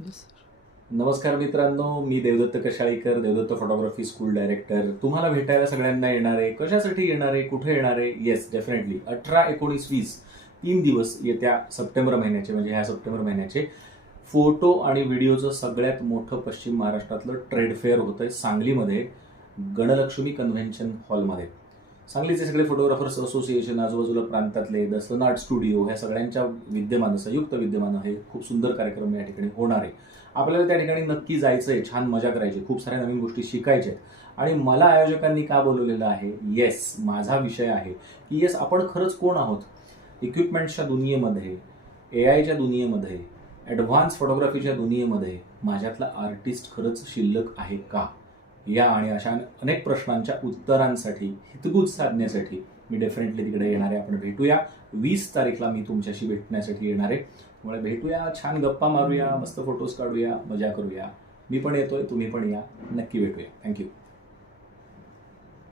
नमस्कार मित्रांनो, मी Devdatt Kashalikar, Devdatt photography school director. तुम्हाला भेटायला सगळ्यांना येणार आहे. कशासाठी येणार आहे, कुठे येणार आहे? येस, डेफिनेटली 18, 19, 20 3 दिवस येत्या सप्टेंबर महिन्याचे, म्हणजे ह्या सप्टेंबर महिन्याचे फोटो आणि व्हिडिओचं सगळ्यात मोठं पश्चिम महाराष्ट्रातलं ट्रेड फेअर होतंय सांगलीमध्ये, गणलक्ष्मी कन्व्हेन्शन हॉलमध्ये. सांगलीचे सगळे फोटोग्राफर्स असोसिएशन, आजूबाजूला प्रांतातले द सन आर्ट स्टुडिओ, ह्या सगळ्यांच्या विद्यमानं, संयुक्त विद्यमानं हे खूप सुंदर कार्यक्रम या ठिकाणी होणार आहे. आपल्याला त्या ठिकाणी नक्की जायचं आहे, छान मजा करायची, खूप साऱ्या नवीन गोष्टी शिकायच्या आहेत. आणि मला आयोजकांनी का बोलवलेलं आहे? येस, माझा विषय आहे की येस, आपण खरंच कोण आहोत? इक्विपमेंट्सच्या दुनियेमध्ये, AI च्या दुनियेमध्ये, ॲडव्हान्स फोटोग्राफीच्या दुनियेमध्ये माझ्यातला आर्टिस्ट खरंच शिल्लक आहे का? या आणि अशा अनेक प्रश्नांच्या उत्तरांसाठी, हितगुज साधण्यासाठी मी डेफिनेटली तिकडे येणार आहे. आपण भेटूया. 20 तारीखला मी तुमच्याशी भेटण्यासाठी येणार आहे. त्यामुळे भेटूया, छान गप्पा मारूया, मस्त फोटोज काढूया, मजा करूया. मी पण येतोय, तुम्ही पण या. नक्की भेटूया. थँक्यू.